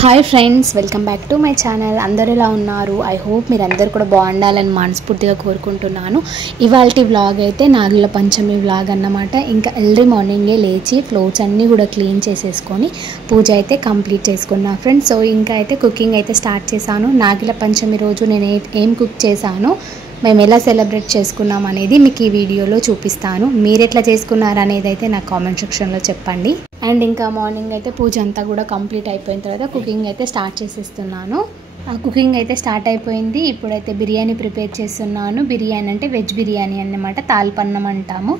Hi friends, welcome back to my channel. అందరూ ఎలా ఉన్నారు? ఐ హోప్ మీరు అందరూ కూడా బాగుండాలని మనస్ఫూర్తిగా కోరుకుంటున్నాను. ఇవాల్టి వ్లాగ్ అయితే నాగుల పంచమి వ్లాగ్ అన్నమాట. ఇంకా ఎర్లీ మార్నింగే లేచి ఫ్లోర్స్ అన్నీ కూడా క్లీన్ చేసేసుకొని పూజ అయితే కంప్లీట్ చేసుకున్నా ఫ్రెండ్స్. సో ఇంకా అయితే కుకింగ్ అయితే స్టార్ట్ చేశాను. నాగుల పంచమి రోజు నేను ఏం కుక్ చేశానో, మేము ఎలా సెలబ్రేట్ చేసుకున్నాం అనేది మీకు ఈ వీడియోలో చూపిస్తాను. మీరు ఎట్లా చేసుకున్నారు అనేది అయితే నాకు కామెంట్ సెక్షన్లో చెప్పండి. అండ్ ఇంకా మార్నింగ్ అయితే పూజ అంతా కూడా కంప్లీట్ అయిపోయిన తర్వాత కుకింగ్ అయితే స్టార్ట్ చేసేస్తున్నాను. కుకింగ్ అయితే స్టార్ట్ అయిపోయింది. ఇప్పుడైతే బిర్యానీ ప్రిపేర్ చేస్తున్నాను. బిర్యానీ అంటే వెజ్ బిర్యానీ అన్నమాట. తాల్పన్నం అంటాము.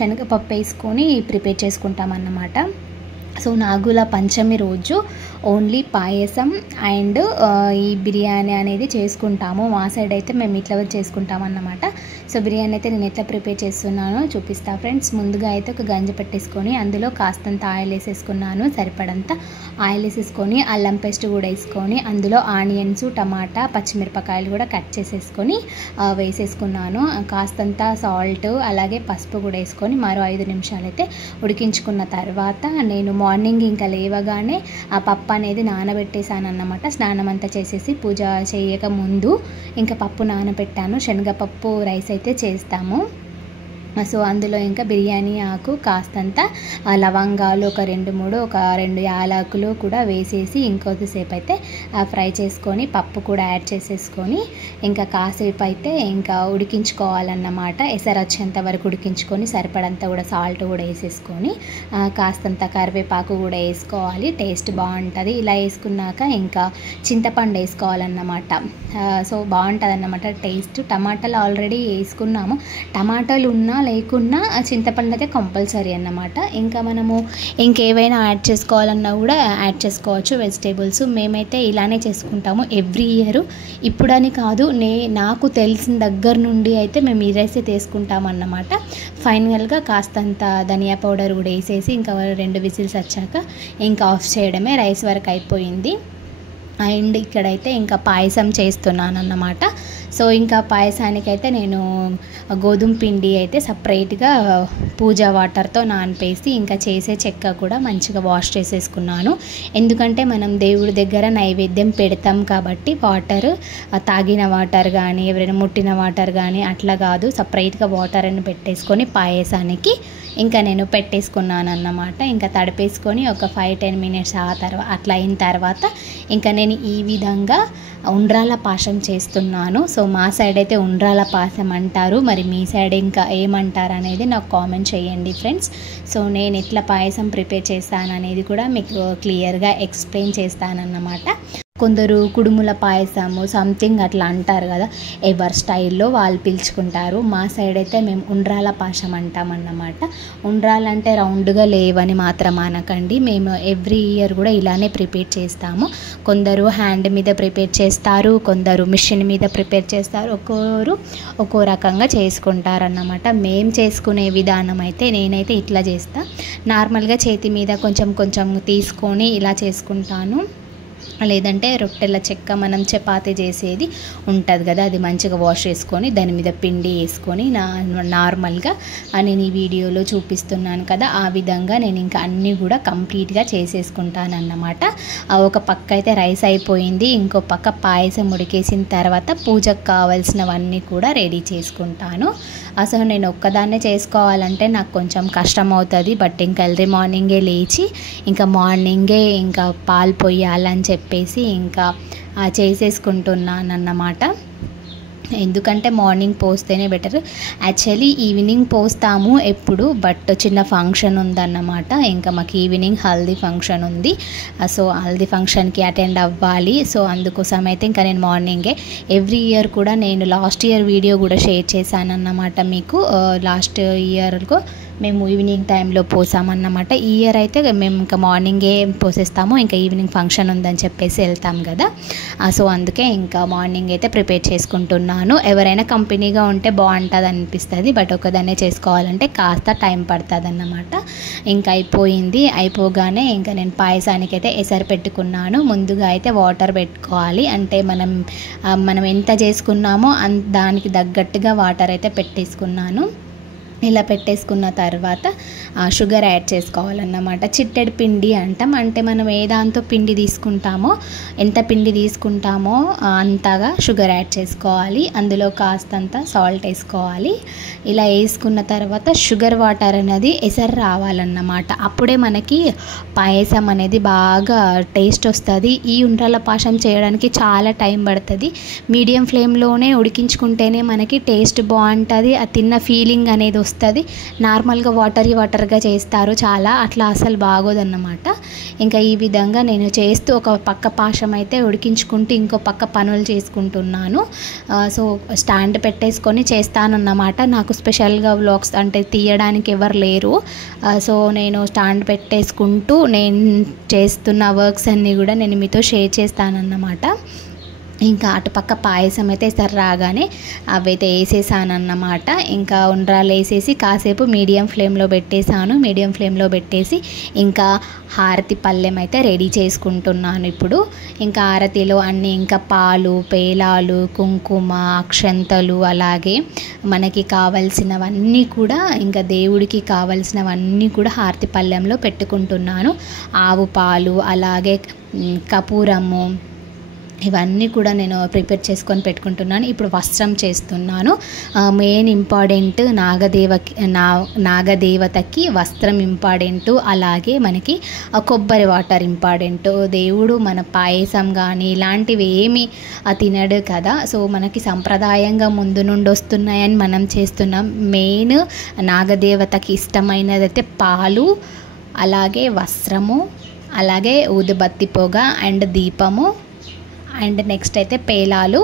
శనగపప్పు వేసుకొని ప్రిపేర్ చేసుకుంటాం అన్నమాట. సో నాగుల పంచమి రోజు ఓన్లీ పాయసం అండ్ ఈ బిర్యానీ అనేది చేసుకుంటాము. మా సైడ్ అయితే మేము ఇట్లా చేసుకుంటాం అన్నమాట. సో బిర్యానీ అయితే నేను ఎట్లా ప్రిపేర్ చేస్తున్నానో చూపిస్తా ఫ్రెండ్స్. ముందుగా అయితే ఒక గంజి పెట్టేసుకొని అందులో కాస్తంత ఆయిల్ వేసేసుకున్నాను. సరిపడంత ఆయిల్ వేసేసుకొని అల్లం పేస్ట్ కూడా వేసుకొని అందులో ఆనియన్స్, టమాటా, పచ్చిమిరపకాయలు కూడా కట్ చేసేసుకొని వేసేసుకున్నాను. కాస్తంత సాల్ట్ అలాగే పసుపు కూడా వేసుకొని మరో 5 నిమిషాలు అయితే ఉడికించుకున్న తర్వాత నేను మార్నింగ్ ఇంకా లేవగానే ఆ పప్పు అనేది నానబెట్టేసాను అన్నమాట. స్నానం అంతా చేసేసి పూజ చేయక ముందు ఇంకా పప్పు నానబెట్టాను. శనగపప్పు రైస్ అయితే చేస్తాము. సో అందులో ఇంకా బిర్యానీ ఆకు, కాస్తంత లవంగాలు ఒక 2 యాలకులు కూడా వేసేసి ఇంకొద్దిసేపు అయితే ఫ్రై చేసుకొని పప్పు కూడా యాడ్ చేసేసుకొని ఇంకా కాసేపు అయితే ఇంకా ఉడికించుకోవాలన్నమాట. ఎసరు వచ్చేంత వరకు ఉడికించుకొని సరిపడంత కూడా సాల్ట్ కూడా వేసేసుకొని కాస్తంత కరివేపాకు కూడా వేసుకోవాలి. టేస్ట్ బాగుంటుంది. ఇలా వేసుకున్నాక ఇంకా చింతపండు వేసుకోవాలన్నమాట. సో బాగుంటుంది అన్నమాట టేస్ట్. టమాటాలు ఆల్రెడీ వేసుకున్నాము. టమాటాలు ఉన్నా లేకున్నా చింతపండు అయితే కంపల్సరీ అన్నమాట. ఇంకా మనము ఇంకేవైనా యాడ్ చేసుకోవాలన్నా కూడా యాడ్ చేసుకోవచ్చు వెజిటేబుల్స్. మేమైతే ఇలానే చేసుకుంటాము ఎవ్రీ ఇయర్. ఇప్పుడని కాదు, నాకు తెలిసిన దగ్గర నుండి అయితే మేము ఈ రైస్ తీసుకుంటాం అన్నమాట. ఫైనల్గా కాస్తంత ధనియా పౌడర్ కూడా వేసేసి ఇంకా 2 విజిల్స్ వచ్చాక ఇంకా ఆఫ్ చేయడమే. రైస్ వరకు అయిపోయింది. అండ్ ఇక్కడైతే ఇంకా పాయసం చేస్తున్నాను అన్నమాట. సో ఇంకా పాయసానికైతే నేను గోధుమ పిండి అయితే సపరేట్గా పూజా వాటర్తో నానపేసి ఇంకా చేసే చెక్క కూడా మంచిగా వాష్ చేసేసుకున్నాను. ఎందుకంటే మనం దేవుడి దగ్గర నైవేద్యం పెడతాం కాబట్టి వాటర్ తాగిన వాటర్ కానీ ఎవరైనా ముట్టిన వాటర్ కానీ అట్లా కాదు, సపరేట్గా వాటర్ అని పెట్టేసుకొని పాయసానికి ఇంకా నేను పెట్టేసుకున్నాను అన్నమాట. ఇంకా తడిపేసుకొని ఒక 5-10 మినిట్స్ అట్లా అయిన తర్వాత ఇంకా నేను ఈ విధంగా ఉండ్రాల పాశం చేస్తున్నాను. సో మా సైడ్ అయితే ఉండ్రాల పాశం అంటారు. మరి మీ సైడ్ ఇంకా ఏమంటారు అనేది నాకు కామెంట్ చేయండి ఫ్రెండ్స్. సో నేను ఎట్లా పాయసం ప్రిపేర్ చేస్తాను అనేది కూడా మీకు క్లియర్గా ఎక్స్ప్లెయిన్ చేస్తానన్నమాట. కొందరు కుడుముల పాయసము సంథింగ్ అట్లా అంటారు కదా, ఎవరి స్టైల్లో వాళ్ళు పిలుచుకుంటారు. మా సైడ్ అయితే మేము ఉండ్రాల పాశం అంటామన్నమాట. ఉండ్రాలు అంటే రౌండ్గా లేవని మాత్రం అనకండి. మేము ఎవ్రీ ఇయర్ కూడా ఇలానే ప్రిపేర్ చేస్తాము. కొందరు హ్యాండ్ మీద ప్రిపేర్ చేస్తారు, కొందరు మిషన్ మీద ప్రిపేర్ చేస్తారు. ఒక్కో రకంగా చేసుకుంటారన్నమాట. మేము చేసుకునే విధానం అయితే నేనైతే ఇట్లా చేస్తాను. నార్మల్గా చేతి మీద కొంచెం తీసుకొని ఇలా చేసుకుంటాను. లేదంటే రొట్టెల చెక్క మనం చపాతీ చేసేది ఉంటుంది కదా, అది మంచిగా వాష్ చేసుకొని దాని మీద పిండి వేసుకొని నార్మల్గా నేను ఈ వీడియోలో చూపిస్తున్నాను కదా, ఆ విధంగా నేను ఇంకా అన్నీ కూడా కంప్లీట్గా చేసేసుకుంటాను అన్నమాట. ఒక పక్క అయితే రైస్ అయిపోయింది, ఇంకో పక్క పాయసం ఉడికేసిన తర్వాత పూజకు కావాల్సినవన్నీ కూడా రెడీ చేసుకుంటాను. అసలు నేను ఒక్కదాన్నే చేసుకోవాలంటే నాకు కొంచెం కష్టం అవుతుంది. బట్ ఇంకా ఎర్లీ మార్నింగే లేచి ఇంకా మార్నింగే ఇంకా పాలు పొయ్యాలని చెప్పేసి ఇంకా చేసేసుకుంటున్నాను అన్నమాట. ఎందుకంటే మార్నింగ్ పోస్తేనే బెటర్. యాక్చువల్లీ ఈవినింగ్ పోస్తాము ఎప్పుడు, బట్ చిన్న ఫంక్షన్ ఉందన్నమాట. ఇంకా మాకు ఈవినింగ్ హల్దీ ఫంక్షన్ ఉంది. సో హల్దీ ఫంక్షన్కి అటెండ్ అవ్వాలి. సో అందుకోసం అయితే ఇంకా నేను మార్నింగే ఎవ్రీ ఇయర్ కూడా నేను లాస్ట్ ఇయర్ వీడియో కూడా షేర్ చేశాను అన్నమాట మీకు. లాస్ట్ ఇయర్కు మేము ఈవినింగ్ టైంలో పోసామన్నమాట. ఈ ఇయర్ అయితే మేము ఇంకా మార్నింగే పోసేస్తాము. ఇంకా ఈవినింగ్ ఫంక్షన్ ఉందని చెప్పేసి వెళ్తాం కదా, సో అందుకే ఇంకా మార్నింగ్ అయితే ప్రిపేర్ చేసుకుంటున్నాను. ఎవరైనా కంపెనీగా ఉంటే బాగుంటుంది అనిపిస్తుంది, బట్ ఒకదాన్నే చేసుకోవాలంటే కాస్త టైం పడుతుంది అన్నమాట. ఇంకా అయిపోగానే ఇంకా నేను పాయసానికి అయితే ఎసరు పెట్టుకున్నాను. ముందుగా అయితే వాటర్ పెట్టుకోవాలి. అంటే మనం ఎంత చేసుకున్నామో దానికి తగ్గట్టుగా వాటర్ అయితే పెట్టేసుకున్నాను. ఇలా పెట్టేసుకున్న తర్వాత షుగర్ యాడ్ చేసుకోవాలన్నమాట. చిట్టెడు పిండి అంటాం, అంటే మనం ఏ దాంతో పిండి తీసుకుంటామో, ఎంత పిండి తీసుకుంటామో అంతగా షుగర్ యాడ్ చేసుకోవాలి. అందులో కాస్తంత సాల్ట్ వేసుకోవాలి. ఇలా వేసుకున్న తర్వాత షుగర్ వాటర్ అనేది ఎసరు రావాలన్నమాట. అప్పుడే మనకి పాయసం అనేది బాగా టేస్ట్ వస్తుంది. ఈ ఉండ్రాల పాయసం చేయడానికి చాలా టైం పడుతుంది. మీడియం ఫ్లేమ్లోనే ఉడికించుకుంటేనే మనకి టేస్ట్ బాగుంటుంది. ఆ తిన్న ఫీలింగ్ అనేది వస్తుంది. నార్మల్గా వాటర్గా చేస్తారు చాలా, అట్లా అసలు బాగోదన్నమాట. ఇంకా ఈ విధంగా నేను చేస్తూ ఒక పక్క పాశం అయితే ఉడికించుకుంటూ ఇంకో పక్క పనులు చేసుకుంటున్నాను. సో స్టాండ్ పెట్టేసుకొని చేస్తానన్నమాట. నాకు స్పెషల్గా వ్లాగ్స్ అంటే తీయడానికి ఎవరు లేరు. సో నేను స్టాండ్ పెట్టేసుకుంటూ నేను చేస్తున్న వర్క్స్ అన్నీ కూడా నేను మీతో షేర్ చేస్తానన్నమాట. ఇంకా అటుపక్క పాయసం అయితే సరి రాగానే అవైతే వేసేసానన్నమాట. ఇంకా ఉండ్రాలు వేసేసి కాసేపు మీడియం ఫ్లేమ్లో పెట్టేశాను. మీడియం ఫ్లేమ్లో పెట్టేసి ఇంకా హారతి పళ్ళెం అయితే రెడీ చేసుకుంటున్నాను ఇప్పుడు. ఇంకా హారతిలో అన్నీ ఇంకా పాలు, పేలాలు, కుంకుమ, అక్షంతలు, అలాగే మనకి కావలసినవన్నీ కూడా ఇంకా దేవుడికి కావలసినవన్నీ కూడా హారతి పళ్ళెంలో పెట్టుకుంటున్నాను. ఆవు పాలు, అలాగే కపూరము, ఇవన్నీ కూడా నేను ప్రిపేర్ చేసుకొని పెట్టుకుంటున్నాను. ఇప్పుడు వస్త్రం చేస్తున్నాను. మెయిన్ ఇంపార్టెంట్ నాగదేవతకి వస్త్రం ఇంపార్టెంటు, అలాగే మనకి కొబ్బరి వాటర్ ఇంపార్టెంటు. దేవుడు మన పాయసం కానీ ఇలాంటివి ఏమి తినడు కదా. సో మనకి సంప్రదాయంగా ముందు నుండి వస్తున్నాయని మనం చేస్తున్నాం. మెయిన్ నాగదేవతకి ఇష్టమైనదైతే పాలు, అలాగే వస్త్రము, అలాగే ఊదుబత్తి పొగ అండ్ దీపము, అండ్ నెక్స్ట్ అయితే పేలాలు,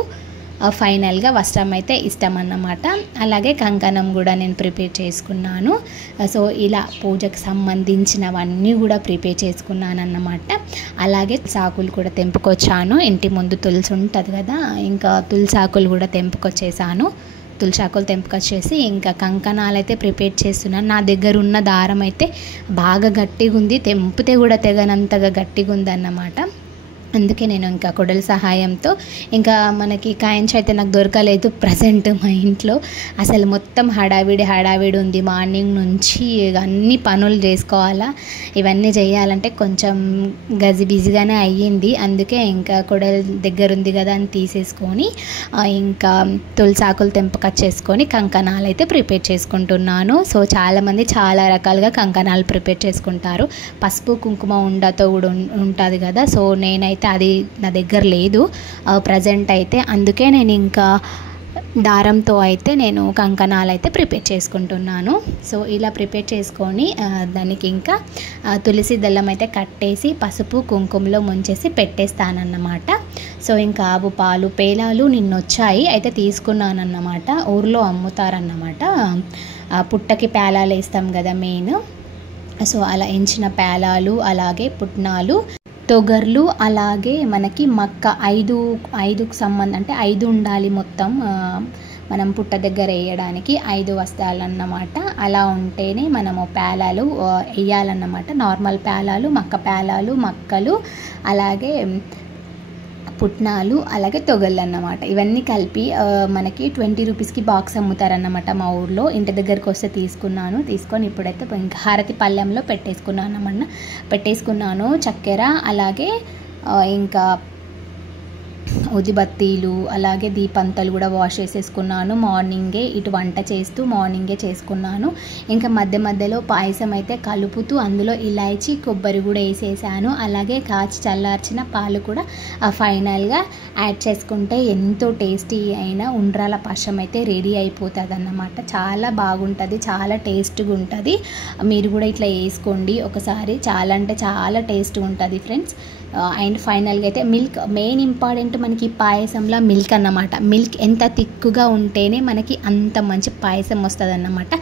ఫైనల్గా వస్త్రం అయితే ఇష్టం అన్నమాట. అలాగే కంకణం కూడా నేను ప్రిపేర్ చేసుకున్నాను. సో ఇలా పూజకు సంబంధించినవన్నీ కూడా ప్రిపేర్ చేసుకున్నాను అన్నమాట. అలాగే సాకులు కూడా తెంపుకొచ్చాను. ఇంటి ముందు తులసి ఉంటుంది కదా, ఇంకా తులసాకులు కూడా తెంపుకొచ్చేసాను. తులసాకులు తెంపుకొచ్చేసి ఇంకా కంకణాలు అయితే ప్రిపేర్ చేస్తున్నాను. నా దగ్గర ఉన్న దారం అయితే బాగా గట్టిగా ఉంది, తెంపితే కూడా తెగనంతగా గట్టిగా ఉందన్నమాట. అందుకే నేను ఇంకా కొడల సహాయంతో, ఇంకా మనకి కాయిన్స్ అయితే నాకు దొరకలేదు ప్రజెంట్ మా ఇంట్లో. అసలు మొత్తం హడావిడి ఉంది. మార్నింగ్ నుంచి అన్ని పనులు చేసుకోవాలా, ఇవన్నీ చేయాలంటే కొంచెం బిజీగానే అయ్యింది. అందుకే ఇంకా కొడల దగ్గర ఉంది కదా అని తీసేసుకొని ఇంకా తులసాకులు తెంపకొచ్చేసుకొని కంకణాలు అయితే ప్రిపేర్ చేసుకుంటున్నాను. సో చాలామంది చాలా రకాలుగా కంకణాలు ప్రిపేర్ చేసుకుంటారు. పసుపు కుంకుమ ఉండతో కూడా ఉంటుంది కదా. సో నేనైతే అది నా దగ్గర లేదు ప్రజెంట్ అయితే. అందుకే నేను ఇంకా దారంతో అయితే నేను కంకణాలు అయితే ప్రిపేర్ చేసుకుంటున్నాను. సో ఇలా ప్రిపేర్ చేసుకొని దానికి ఇంకా తులసి దళం అయితే కట్టేసి పసుపు కుంకుమలో ముంచేసి పెట్టేస్తానన్నమాట. సో ఇంకా ఆవు పాలు, పేలాలు నిన్నొచ్చాయి అయితే తీసుకున్నానన్నమాట. ఊర్లో అమ్ముతారన్నమాట. పుట్టకి పేలాలు వేస్తాం కదా మెయిన్. సో అలా ఎంచిన పేలాలు, అలాగే పుట్నాలు, తొగర్లు, అలాగే మనకి మక్క 5కు సంబంధం అంటే 5 ఉండాలి మొత్తం. మనం పుట్ట దగ్గర వేయడానికి 5 వస్తాలన్నమాట. అలా ఉంటేనే మనము పేలాలు వేయాలన్నమాట. నార్మల్ పేలాలు, మక్క పేలాలు, మక్కలు, అలాగే పుట్నాలు, అలాగే తొగళ్ళు అన్నమాట. ఇవన్నీ కలిపి మనకి 20 రూపీస్కి బాక్స్ అమ్ముతారన్నమాట మా ఊర్లో. ఇంటి దగ్గరికి వస్తే తీసుకొని ఇప్పుడైతే ఇంకా హారతి పళ్ళెంలో పెట్టేసుకున్నాను చక్కెర, అలాగే ఇంకా ఉదిబత్తీలు, అలాగే దీపంతలు కూడా వాష్ చేసేసుకున్నాను మార్నింగే. ఇటు వంట చేస్తూ మార్నింగే చేసుకున్నాను. ఇంకా మధ్యలో పాయసం అయితే కలుపుతూ అందులో ఇలాచి, కొబ్బరి కూడా వేసేసాను. అలాగే కాచి చల్లార్చిన పాలు కూడా ఫైనల్గా యాడ్ చేసుకుంటే ఎంతో టేస్టీ అయిన ఉండ్రాల పాయసం అయితే రెడీ అయిపోతుంది అన్నమాట. చాలా బాగుంటుంది, చాలా టేస్ట్గా ఉంటుంది. మీరు కూడా ఇట్లా వేసుకోండి ఒకసారి. చాలా అంటే చాలా టేస్ట్గా ఉంటుంది ఫ్రెండ్స్. అండ్ ఫైనల్గా అయితే మిల్క్ మెయిన్ ఇంపార్టెంట్ మనకి పాయసంలో మిల్క్ అన్నమాట. మిల్క్ ఎంత తిక్కుగా ఉంటేనే మనకి అంత మంచి పాయసం వస్తుంది అన్నమాట.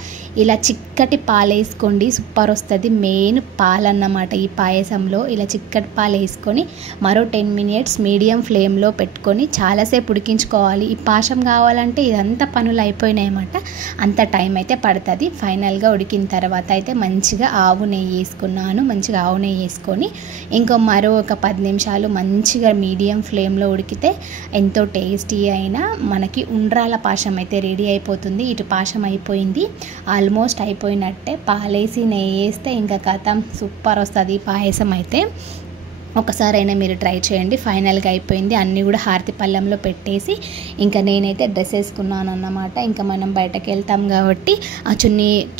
ఇలా చిక్కటి పాలు వేసుకోండి, సూపర్ వస్తుంది. మెయిన్ పాలు అన్నమాట ఈ పాయసంలో. ఇలా చిక్కటి పాలు వేసుకొని మరో 10 మినిట్స్ మీడియం ఫ్లేమ్లో పెట్టుకొని చాలాసేపు ఉడికించుకోవాలి. ఈ పాయసం కావాలంటే ఇదంతా పనులు అయిపోయినాయి అన్నమాట. అంత టైం అయితే పడుతుంది. ఫైనల్గా ఉడికిన తర్వాత అయితే మంచిగా ఆవు నెయ్యి వేసుకున్నాను. మంచిగా ఆవు నెయ్యి వేసుకొని ఇంకో మరో ఒక 10 నిమిషాలు మంచిగా మీడియం ఫ్లేమ్లో ఉడికితే ఎంతో టేస్టీ అయినా మనకి ఉండ్రాల పాశం అయితే రెడీ అయిపోతుంది. ఇటు పాశం అయిపోయింది, ఆల్మోస్ట్ అయిపోయినట్టే. పాలేసి నెయ్యి వేస్తే ఇంకా కథం సూపర్ వస్తుంది పాయసం అయితే. ఒకసారైనా మీరు ట్రై చేయండి. ఫైనల్గా అయిపోయింది. అన్నీ కూడా హారతి పళ్ళెంలో పెట్టేసి ఇంకా నేనైతే డ్రెస్ వేసుకున్నాను అన్నమాట. ఇంకా మనం బయటకు వెళ్తాం కాబట్టి ఆ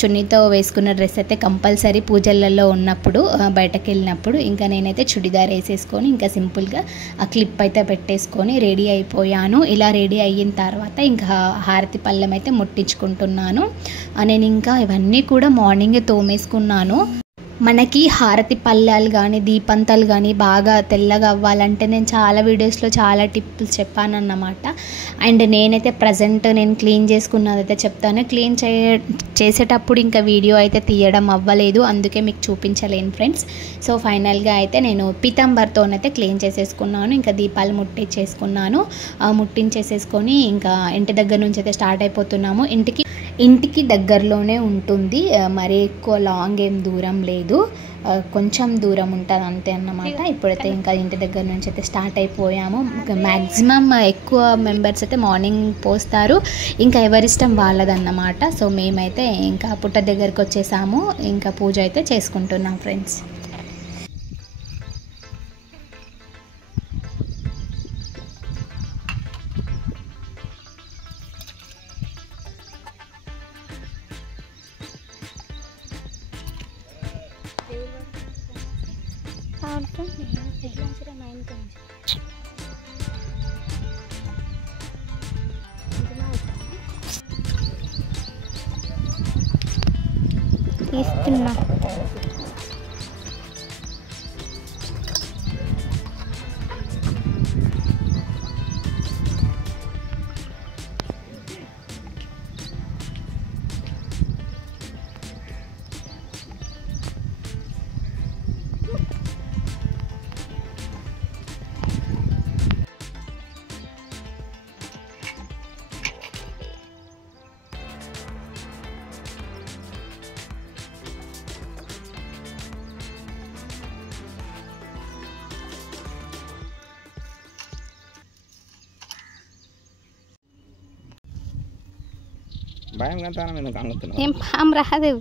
చున్నీతో వేసుకున్న డ్రెస్ అయితే కంపల్సరీ పూజలలో ఉన్నప్పుడు బయటకు వెళ్ళినప్పుడు ఇంకా నేనైతే చుడిదార్ వేసేసుకొని ఇంకా సింపుల్గా ఆ క్లిప్ అయితే పెట్టేసుకొని రెడీ అయిపోయాను. ఇలా రెడీ అయిన తర్వాత ఇంకా హారతి పళ్ళెం అయితే ముట్టించుకుంటున్నాను. నేను ఇంకా ఇవన్నీ కూడా మార్నింగే తోమేసుకున్నాను. మనకి హారతి పళ్ళాలు కానీ దీపంతాలు కానీ బాగా తెల్లగా అవ్వాలంటే నేను చాలా వీడియోస్లో చాలా టిప్స్ చెప్పానన్నమాట. అండ్ నేనైతే ప్రజెంట్ నేను క్లీన్ చేసుకున్నదైతే చెప్తాను. క్లీన్ చేసేటప్పుడు ఇంకా వీడియో అయితే తీయడం అవ్వలేదు, అందుకే మీకు చూపించలేను ఫ్రెండ్స్. సో ఫైనల్గా అయితే నేను పీతాంబర్తోనైతే క్లీన్ చేసేసుకున్నాను. ఇంకా దీపాలు ముట్టించేసుకున్నాను. ముట్టించేసేసుకొని ఇంకా ఇంటి దగ్గర నుంచి అయితే స్టార్ట్ అయిపోతున్నాము. ఇంటికి దగ్గరలోనే ఉంటుంది, మరీ ఎక్కువ లాంగ్ ఏం దూరం లేదు, కొంచెం దూరం ఉంటుంది అంతే అన్నమాట. ఇప్పుడైతే ఇంకా ఇంటి దగ్గర నుంచి అయితే స్టార్ట్ అయిపోయాము. మ్యాక్సిమం ఎక్కువ మెంబర్స్ అయితే మార్నింగ్ పోస్తారు, ఇంకా ఎవరిష్టం వాళ్ళదన్నమాట. సో మేమైతే ఇంకా పుట్ట దగ్గరికి వచ్చేసాము, ఇంకా పూజ అయితే చేసుకుంటున్నాం ఫ్రెండ్స్. తీస్తున్నా భయం కంటాను ఎందుకు అంగుతున్నావు? ఏం పాము రాదు.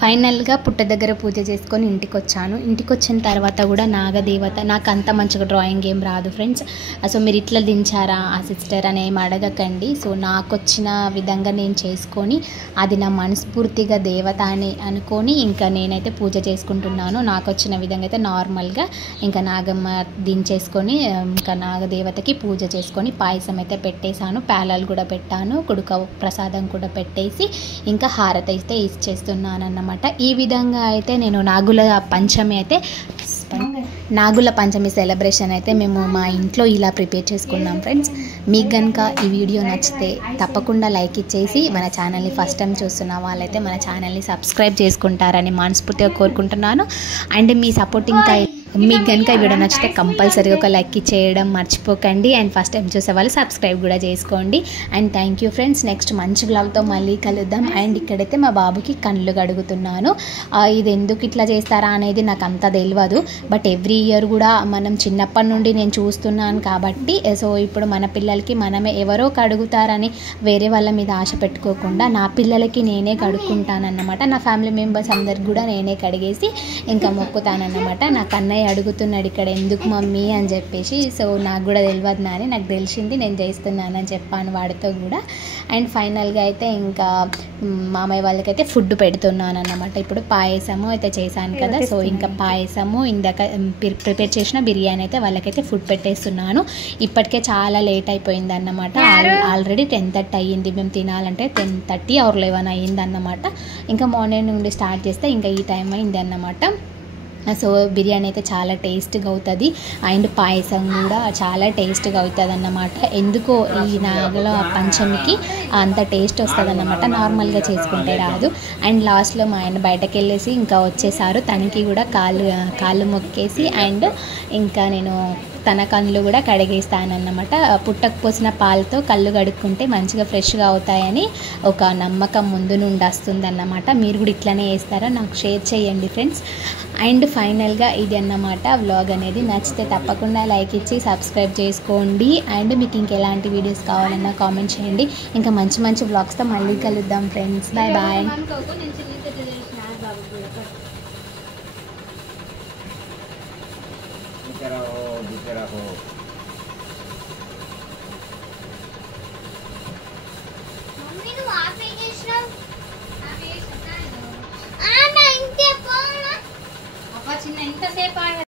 ఫైనల్గా పుట్ట దగ్గర పూజ చేసుకొని ఇంటికి వచ్చాను. ఇంటికి వచ్చిన తర్వాత కూడా నాగదేవత, నాకు అంత మంచిగా డ్రాయింగ్ ఏం రాదు ఫ్రెండ్స్. సో మీరు ఇట్లా దించారా ఆ సిస్టర్ అని ఏం అడగకండి. సో నాకు వచ్చిన విధంగా నేను చేసుకొని అది నా మనస్ఫూర్తిగా దేవత అని అనుకొని ఇంకా నేనైతే పూజ చేసుకుంటున్నాను. నాకు వచ్చిన విధంగా అయితే నార్మల్గా ఇంకా నాగమ్మ దించేసుకొని ఇంకా నాగదేవతకి పూజ చేసుకొని పాయసం అయితే పెట్టేశాను, పేలాలు కూడా పెట్టాను, కుడుక ప్రసాదం కూడా పెట్టేసి ఇంకా హారతి అయితే ఇచ్చేస్తున్నాను అన్నమాట. ఈ విధంగా అయితే నేను నాగుల పంచమి సెలబ్రేషన్ అయితే మేము మా ఇంట్లో ఇలా ప్రిపేర్ చేసుకున్నాం ఫ్రెండ్స్. మీకు కనుక ఈ వీడియో నచ్చితే తప్పకుండా లైక్ ఇచ్చేసి మన ఛానల్ని ఫస్ట్ టైం చూస్తున్న వాళ్ళైతే మన ఛానల్ని సబ్స్క్రైబ్ చేసుకుంటారని మనస్ఫూర్తిగా కోరుకుంటున్నాను. అండ్ మీ సపోర్టింగ్ మీకు కనుక ఈ వీడియో నచ్చితే కంపల్సరీగా ఒక లైక్ చేయడం మర్చిపోకండి. అండ్ ఫస్ట్ టైం చూసే వాళ్ళు సబ్స్క్రైబ్ కూడా చేసుకోండి. And thank you friends. Next మంచి బ్లాగ్తో మళ్ళీ కలుద్దాం. అండ్ ఇక్కడైతే మా బాబుకి కళ్ళు కడుగుతున్నాను. ఇది ఎందుకు ఇట్లా చేస్తారా అనేది నాకు అంత తెలియదు, బట్ ఎవ్రీ ఇయర్ కూడా మనం చిన్నప్పటి నుండి నేను చూస్తున్నాను కాబట్టి సో ఇప్పుడు మన పిల్లలకి మనమే ఎవరో కడుగుతారని వేరే వాళ్ళ మీద ఆశ పెట్టుకోకుండా నా పిల్లలకి నేనే కడుక్కుంటానన్నమాట. నా ఫ్యామిలీ మెంబర్స్ అందరికి కూడా నేనే కడిగేసి ఇంకా మొక్కుతానన్నమాట. నా కన్నయ్య అడుగుతున్నాడు ఇక్కడ ఎందుకు మమ్మీ అని చెప్పేసి. సో నాకు కూడా తెలియదు నాని, నాకు తెలిసింది నేను చేస్తున్నానని చెప్పాను వాడితో కూడా. అండ్ ఫైనల్గా అయితే ఇంకా మామయ్య వాళ్ళకైతే ఫుడ్ పెడుతున్నాను అన్నమాట. ఇప్పుడు పాయసము అయితే చేశాను కదా, సో ఇంకా పాయసము ఇందాక ప్రిపేర్ చేసిన బిర్యానీ అయితే వాళ్ళకైతే ఫుడ్ పెట్టేస్తున్నాను. ఇప్పటికే చాలా లేట్ అయిపోయింది అన్నమాట. ఆల్రెడీ 10:30 అయ్యింది, మేము తినాలంటే 10:30 or 11 అయ్యింది అన్నమాట. ఇంకా మార్నింగ్ నుండి స్టార్ట్ చేస్తే ఇంకా ఈ టైం అయింది అన్నమాట. సో బిర్యానీ అయితే చాలా టేస్ట్గా అవుతుంది అండ్ పాయసం కూడా చాలా టేస్ట్గా అవుతుంది అన్నమాట. ఎందుకో ఈ నాగుల పంచమికి అంత టేస్ట్ వస్తుంది అన్నమాట, నార్మల్గా చేసుకుంటే రాదు. అండ్ లాస్ట్లో మా ఆయన బయటకు వెళ్ళేసి ఇంకా వచ్చేసారు, తనకి కూడా కాళ్ళు మొక్కేసి అండ్ ఇంకా నేను తన కళ్ళు కూడా కడిగేస్తానన్నమాట. పుట్టకు పోసిన పాలతో కళ్ళు కడుక్కుంటే మంచిగా ఫ్రెష్గా అవుతాయని ఒక నమ్మకం ముందు నుండి వస్తుందన్నమాట. మీరు కూడా ఇట్లానే వేస్తారా? నాకు షేర్ చేయండి ఫ్రెండ్స్. అండ్ ఫైనల్గా ఇది అన్నమాట వ్లాగ్ అనేది. నచ్చితే తప్పకుండా లైక్ ఇచ్చి సబ్స్క్రైబ్ చేసుకోండి. అండ్ మీకు ఇంకెలాంటి వీడియోస్ కావాలన్నా కామెంట్ చేయండి. ఇంకా మంచి మంచి వ్లాగ్స్తో మళ్ళీ కలుద్దాం ఫ్రెండ్స్. Bye bye.